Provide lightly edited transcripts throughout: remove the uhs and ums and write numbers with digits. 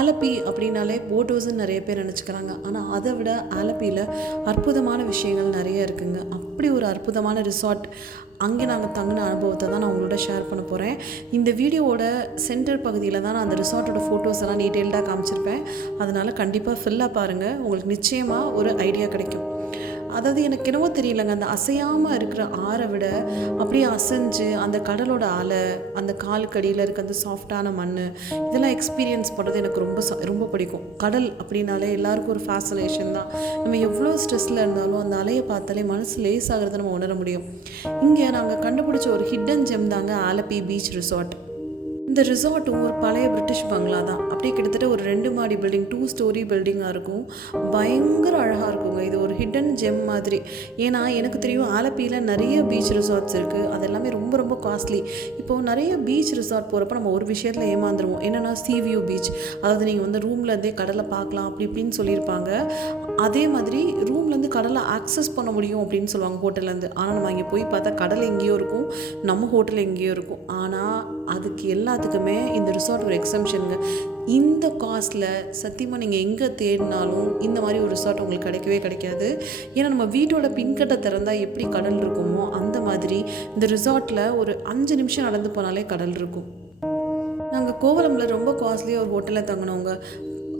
ஆலப்பி அப்படின்னாலே போட் ஹவுஸ்ன்னு நிறைய பேர் நினச்சிக்கிறாங்க. ஆனால் அதை விட ஆலப்பியில் அற்புதமான விஷயங்கள் நிறைய இருக்குங்க. அப்படி ஒரு அற்புதமான ரிசார்ட், அங்கே நாங்கள் தங்கின அனுபவத்தை தான் நான் உங்களோட ஷேர் பண்ண போகிறேன். இந்த வீடியோவோட சென்டர் பகுதியில் தான் நான் அந்த ரிசார்ட்டோட ஃபோட்டோஸ் எல்லாம் டீட்டெயில்டாக காமிச்சிருப்பேன். அதனால் கண்டிப்பாக ஃபில்லாக பாருங்கள், உங்களுக்கு நிச்சயமாக ஒரு ஐடியா கிடைக்கும். அதாவது எனக்கு என்னவோ தெரியலங்க, அந்த அசையாமல் இருக்கிற ஆறை விட அப்படியே அசைஞ்சு அந்த கடலோட அலை, அந்த காலுக்கடியில் இருக்க அந்த சாஃப்டான மண், இதெல்லாம் எக்ஸ்பீரியன்ஸ் பண்ணுறது எனக்கு ரொம்ப பிடிக்கும். கடல் அப்படின்னாலே எல்லாருக்கும் ஒரு ஃபேசினேஷன் தான். நம்ம எவ்வளோ ஸ்ட்ரெஸ்ஸில் இருந்தாலும் அந்த அலையை பார்த்தாலே மனசு லேசாகிறத நம்ம உணர முடியும். இங்கே நாங்கள் கண்டுபிடிச்ச ஒரு ஹிடன் ஜெம் தாங்க ஆலப்பி பீச் ரிசார்ட். இந்த ரிசார்ட்டும் ஒரு பழைய பிரிட்டிஷ் பங்களா தான். அப்படியே கிட்டத்தட்ட ஒரு 2 மாடி பில்டிங், 2 ஸ்டோரி பில்டிங்காக இருக்கும். பயங்கர அழகாக இருக்குங்க. இது ஒரு ஹிடன் ஜெம் மாதிரி. ஏன்னா எனக்கு தெரியும் ஆலப்பியில் நிறைய பீச் ரிசார்ட்ஸ் இருக்குது. அது எல்லாமே ரொம்ப ரொம்ப காஸ்ட்லி. இப்போது நிறைய பீச் ரிசார்ட் போகிறப்ப நம்ம ஒரு விஷயத்தில் ஏமாந்துருவோம். என்னென்னா சீவியூ பீச், அதாவது நீங்கள் வந்து ரூம்லேருந்தே கடலை பார்க்கலாம் அப்படி இப்படின்னு சொல்லியிருப்பாங்க. அதே மாதிரி ரூம்லேருந்து கடலை ஆக்சஸ் பண்ண முடியும் அப்படின்னு சொல்லுவாங்க ஹோட்டல்லேருந்து. ஆனால் நம்ம அங்கே போய் பார்த்தா கடல் எங்கேயோ இருக்கும், நம்ம ஹோட்டல் எங்கேயோ இருக்கும். ஆனால் அதுக்கு எல்லாத்துக்குமே இந்த ரிசார்ட் ஒரு எக்ஸம்ஷனுங்க. இந்த காஸ்ட்டில் சத்தியமாக நீங்கள் எங்கே தேடினாலும் இந்த மாதிரி ஒரு ரிசார்ட் உங்களுக்கு கிடைக்கவே கிடைக்காது. ஏன்னா நம்ம வீட்டோட பின்கட்டை திறந்தால் எப்படி கடல் இருக்குமோ அந்த மாதிரி இந்த ரிசார்ட்டில் ஒரு 5 நிமிஷம் நடந்து போனாலே கடல் இருக்கும். நாங்கள் கோவளமில் ரொம்ப காஸ்ட்லியாக ஒரு ஹோட்டலில் தங்கினோங்க.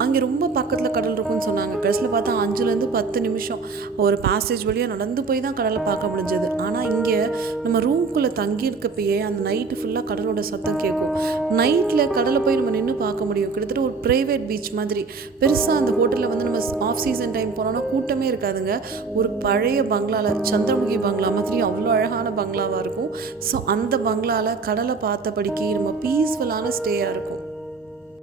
அங்கே ரொம்ப பக்கத்தில் கடல் இருக்குன்னு சொன்னாங்க. கடைசியில் பார்த்தா 5லேருந்து 10 நிமிஷம் ஒரு பேசேஜ் வழியாக நடந்து போய் தான் கடலை பார்க்க முடிஞ்சது. ஆனால் இங்கே நம்ம ரூம்குள்ளே தங்கியிருக்கப்பயே அந்த நைட்டு ஃபுல்லாக கடலோட சத்தம் கேட்கும். நைட்டில் கடலை போய் நம்ம நின்று பார்க்க முடியும். கிட்டத்தட்ட ஒரு ப்ரைவேட் பீச் மாதிரி. பெருசாக அந்த ஹோட்டலில் வந்து நம்ம ஆஃப் சீசன் டைம் போனோன்னா கூட்டமே இருக்காதுங்க. ஒரு பழைய பங்களாவில், சந்திரமுகி பங்களா மாதிரி அவ்வளோ அழகான பங்களாவாக இருக்கும். ஸோ அந்த பங்களாவில் கடலை பார்த்தபடிக்கு நம்ம பீஸ்ஃபுல்லான ஸ்டேயாக இருக்கும்.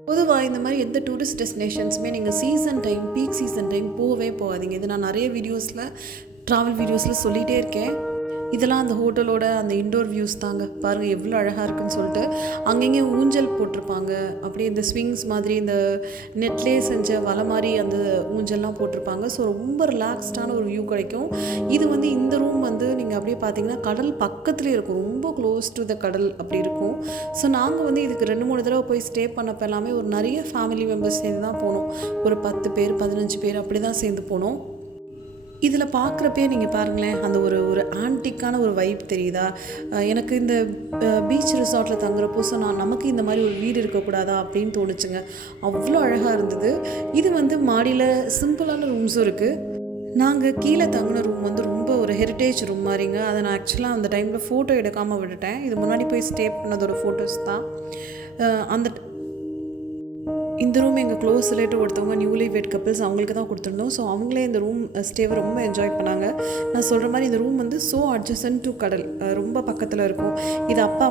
பொதுவாக இந்த மாதிரி எந்த டூரிஸ்ட் டெஸ்டினேஷன்ஸுமே நீங்கள் season time, peak season time போகவே போகாதீங்க. இது நான் நிறைய வீடியோஸில், ட்ராவல் வீடியோஸில் சொல்லிகிட்டே இருக்கேன். இதெல்லாம் அந்த ஹோட்டலோட அந்த இன்டோர் வியூஸ் தாங்க. பாருங்கள் எவ்வளோ அழகாக இருக்குன்னு சொல்லிட்டு. அங்கங்கே ஊஞ்சல் போட்டிருப்பாங்க. அப்படியே இந்த ஸ்விங்ஸ் மாதிரி இந்த நெட்லேயே செஞ்ச வலை மாதிரி அந்த ஊஞ்சல்லாம் போட்டிருப்பாங்க. ஸோ ரொம்ப ரிலாக்ஸ்டான ஒரு வியூ கிடைக்கும். இது வந்து இந்த ரூம் வந்து நீங்கள் அப்படியே பார்த்தீங்கன்னா கடல் பக்கத்துலேயே இருக்கும். ரொம்ப க்ளோஸ் டு த கடல் அப்படி இருக்கும். ஸோ நாங்கள் வந்து இதுக்கு 2-3 தடவை போய் ஸ்டே பண்ணப்போ எல்லாமே ஒரு நிறைய ஃபேமிலி மெம்பர்ஸ் சேர்ந்து தான் போனோம். ஒரு 10 பேர் 15 பேர் அப்படி தான் சேர்ந்து போனோம். இதில் பார்க்குறப்பே நீங்கள் பாருங்களேன், அந்த ஒரு ஆன்டிக்கான ஒரு வைப் தெரியுதா? எனக்கு இந்த பீச் ரிசார்ட்டில் தங்குறப்போ நமக்கு இந்த மாதிரி ஒரு வீடு இருக்கக்கூடாதா அப்படின்னு தோணுச்சுங்க. அவ்வளோ அழகாக இருந்தது. இது வந்து மாடியில் சிம்பிளான ரூம்ஸும் இருக்குது. நாங்கள் கீழே தங்கின ரூம் வந்து ரொம்ப ஒரு ஹெரிட்டேஜ் ரூம் மாதிரிங்க. அதை நான் ஆக்சுவலாக அந்த டைமில் ஃபோட்டோ எடுக்காமல் விட்டுட்டேன். இது முன்னாடி போய் ஸ்டே பண்ணதோட ஃபோட்டோஸ் தான். இந்த ரூம் எங்கள் க்ளோஸ் ரிலேட்டிவ் ஒருத்தவங்க நியூலி வெட் கப்பிள்ஸ், அவங்களுக்கு தான் கொடுத்துருந்தோம். ஸோ அவங்களே இந்த ரூம் ஸ்டேவை ரொம்ப என்ஜாய் பண்ணாங்க. நான் சொல்கிற மாதிரி இந்த ரூம் வந்து ஸோ அட்ஜசன்ட் டு கடல், ரொம்ப பக்கத்தில் இருக்கும். இது அப்பா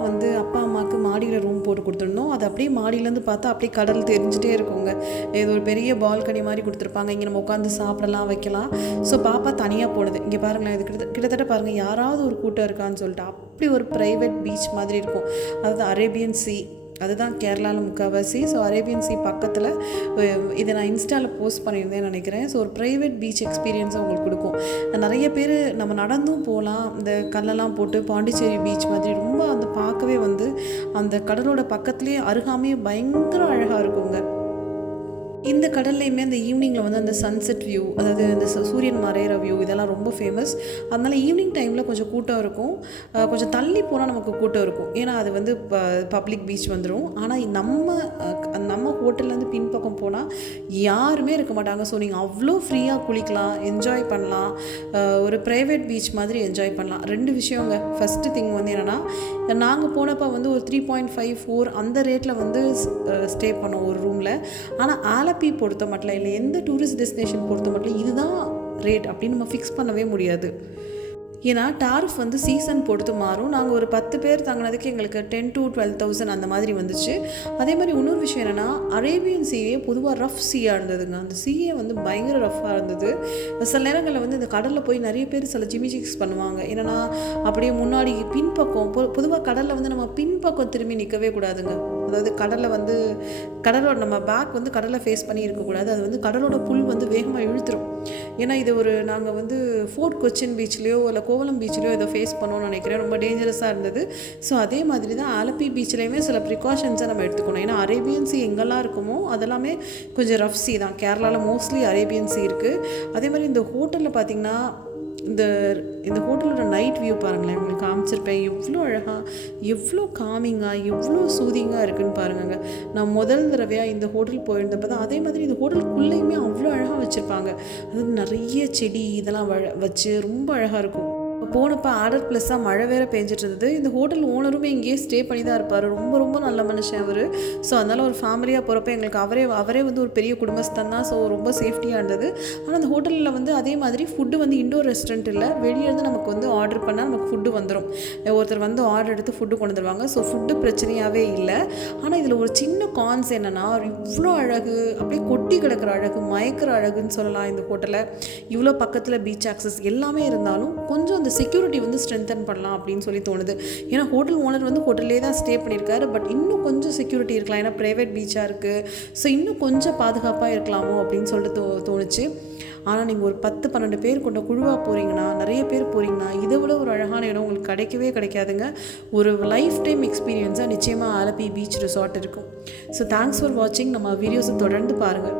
அம்மாவுக்கு மாடியில் ரூம் போட்டு கொடுத்துருந்தோம். அது அப்படியே மாடியிலேருந்து பார்த்தா அப்படியே கடல் தெரிஞ்சிட்டே இருக்குங்க. இது ஒரு பெரிய பால்கனி மாதிரி கொடுத்துருப்பாங்க. இங்கே நம்ம உட்காந்து சாப்பிடலாம், வைக்கலாம். ஸோ பாப்பா தனியாக போனது. இங்கே பாருங்களேன், இது கிட்டத்தட்ட பாருங்கள் யாராவது ஒரு கூட்டம் இருக்கான்னு சொல்லிட்டு அப்படி ஒரு ப்ரைவேட் பீச் மாதிரி இருக்கும். அதாவது அரேபியன் சீ, அதுதான் கேரளாவில் முக்கால்வாசி. ஸோ அரேபியன் சீ பக்கத்தில் இதை நான் இன்ஸ்டாவில் போஸ்ட் பண்ணியிருந்தேன்னு நினைக்கிறேன். ஸோ ஒரு ப்ரைவேட் பீச் எக்ஸ்பீரியன்ஸை உங்களுக்கு கொடுக்கும். நிறைய பேர் நம்ம நடந்தும் போகலாம். இந்த கல்லெல்லாம் போட்டு பாண்டிச்சேரி பீச் மாதிரி ரொம்ப அந்த பார்க்கவே வந்து அந்த கடலோட பக்கத்துலேயே அருகாமையே பயங்கர அழகாக இருக்குங்க. இந்த கடல்லையுமே அந்த ஈவினிங்கில் வந்து அந்த சன்செட் வியூ, அதாவது அந்த சூரியன் மறையிற வியூ, இதெல்லாம் ரொம்ப ஃபேமஸ். அதனால் ஈவினிங் டைமில் கொஞ்சம் கூட்டம் இருக்கும். கொஞ்சம் தள்ளி போனால் நமக்கு கூட்டம் இருக்கும். ஏன்னா அது வந்து பப்ளிக் பீச் வந்துடும். ஆனால் நம்ம ஹோட்டல்லேருந்து பின்பக்கம் போனால் யாருமே இருக்க மாட்டாங்க. ஸோ நீங்கள் அவ்வளோ ஃப்ரீயாக குளிக்கலாம், என்ஜாய் பண்ணலாம். ஒரு ப்ரைவேட் பீச் மாதிரி என்ஜாய் பண்ணலாம். 2 விஷயங்க. ஃபஸ்ட்டு திங் வந்து என்னென்னா, நாங்கள் போனப்போ வந்து ஒரு 3.54 அந்த ரேட்டில் வந்து ஸ்டே பண்ணோம் ஒரு ரூமில். ஆனால் ஆலப்பி பொறுத்த மட்டும் இல்லை, எந்த டூரிஸ்ட் டெஸ்டினேஷன் பொறுத்த மட்டும் இதுதான் ரேட் அப்படின்னு நம்ம ஃபிக்ஸ் பண்ணவே முடியாது. ஏன்னா டாரிஃப் வந்து சீசன் பொறுத்து மாறும். நாங்கள் ஒரு 10 பேர் தங்கினதுக்கு எங்களுக்கு 10,000 to 12,000 அந்த மாதிரி வந்துச்சு. அதே மாதிரி இன்னொரு விஷயம் என்னென்னா, அரேபியன் சீயே பொதுவாக ரஃப் சீயாக இருந்ததுங்க. அந்த சீயே வந்து பயங்கர ரஃப்பாக இருந்தது. சில நேரங்களில் வந்து இந்த கடலில் போய் நிறைய பேர் சில ஜிமிஜிக்ஸ் பண்ணுவாங்க. என்னென்னா அப்படியே முன்னாடி பின்பக்கம், பொதுவாக கடலில் வந்து நம்ம பின்பக்கம் திரும்பி நிற்கவே கூடாதுங்க. அதாவது கடலோட நம்ம பேக் வந்து கடலை ஃபேஸ் பண்ணி இருக்கக்கூடாது. அது வந்து கடலோட புல் வந்து வேகமாக இழுத்துரும். ஏன்னா இது நாங்கள் வந்து ஃபோர்ட் கொச்சின் பீச்லேயோ இல்லை கோவளம் பீச்லேயோ இதை ஃபேஸ் பண்ணோன்னு நினைக்கிறேன். ரொம்ப டேஞ்சரஸாக இருந்தது. ஸோ அதே மாதிரி தான் ஆலப்பி பீச்லேயுமே சில ப்ரிகாஷன்ஸை நம்ம எடுத்துக்கணும். ஏன்னா அரேபியன் சி எங்கெல்லாம் இருக்குமோ அதெல்லாமே கொஞ்சம் ரஃப் சி தான். கேரளாவில் மோஸ்ட்லி அரேபியன் சி இருக்குது. அதே மாதிரி இந்த ஹோட்டலில் பார்த்திங்கன்னா இந்த ஹோட்டலோட நைட் வியூ பாருங்களேன், உங்களுக்கு காமிச்சிருப்பேன். எவ்வளோ அழகாக, எவ்வளோ காமிங்காக, எவ்வளோ சூதிங்காக இருக்குதுன்னு பாருங்க. நான் முதல் தடவையாக இந்த ஹோட்டல் போயிருந்தப்போ தான் அதே மாதிரி இந்த ஹோட்டலுக்குள்ளேயுமே அவ்வளோ அழகாக வச்சுருப்பாங்க. அதாவது நிறைய செடி இதெல்லாம் வச்சு ரொம்ப அழகாக இருக்கும். போனப்போ ஆர்டர் ப்ளஸ்ஸாக மழை வேறு பெஞ்சிட்டு இருந்தது. இந்த ஹோட்டல் ஓனருமே இங்கேயே ஸ்டே பண்ணி தான் இருப்பார். ரொம்ப ரொம்ப நல்ல மனுஷன் அவர். ஸோ அதனால் ஒரு ஃபேமிலியாக போகிறப்ப எங்களுக்கு அவரே வந்து ஒரு பெரிய குடும்பஸ்தான் தான். ஸோ ரொம்ப சேஃப்டியாக இருந்தது. ஆனால் அந்த ஹோட்டலில் வந்து அதே மாதிரி ஃபுட்டு வந்து இண்டோர் ரெஸ்டாரண்ட் இல்லை, வெளியேருந்து நமக்கு வந்து ஆர்டர் பண்ணால் நமக்கு ஃபுட்டு வந்துடும். ஒருத்தர் வந்து ஆர்டர் எடுத்து ஃபுட்டு கொண்டு வந்துடுவாங்க. ஸோ ஃபுட்டு பிரச்சனையாகவே இல்லை. ஆனால் இதில் ஒரு சின்ன கான்ஸ் என்னென்னா, இவ்வளோ அழகு, அப்படியே கொட்டி கிடக்கிற அழகு, மயக்கிற அழகுன்னு சொல்லலாம் இந்த ஹோட்டலை. இவ்வளோ பக்கத்தில் பீச் ஆக்சஸ் எல்லாமே இருந்தாலும் கொஞ்சம் அந்த செக்யூரிட்டி வந்து ஸ்ட்ரென்தன் பண்ணலாம் அப்படின்னு சொல்லி தோணுது. ஏன்னா ஹோட்டல் ஓனர் வந்து ஹோட்டல்லே தான் ஸ்டே பண்ணியிருக்காரு. பட் இன்னும் கொஞ்சம் செக்யூரிட்டி இருக்கலாம். ஏன்னா ப்ரைவேட் பீச்சாக இருக்குது. ஸோ இன்னும் கொஞ்சம் பாதுகாப்பாக இருக்கலாமோ அப்படின்னு சொல்லிட்டு தோணுச்சு. ஆனால் நீங்கள் ஒரு 10-12 பேர் கொண்ட குழுவாக போகிறீங்கன்னா, நிறைய பேர் போகிறீங்கன்னா, இதை விட ஒரு அழகான இடம் உங்களுக்கு கிடைக்காதுங்க. ஒரு லைஃப் டைம் எக்ஸ்பீரியன்ஸாக நிச்சயமாக ஆலப்பி பீச் ரிசார்ட் இருக்கும். ஸோ தேங்க்ஸ் ஃபார் வாட்சிங். நம்ம வீடியோஸை தொடர்ந்து பாருங்கள்.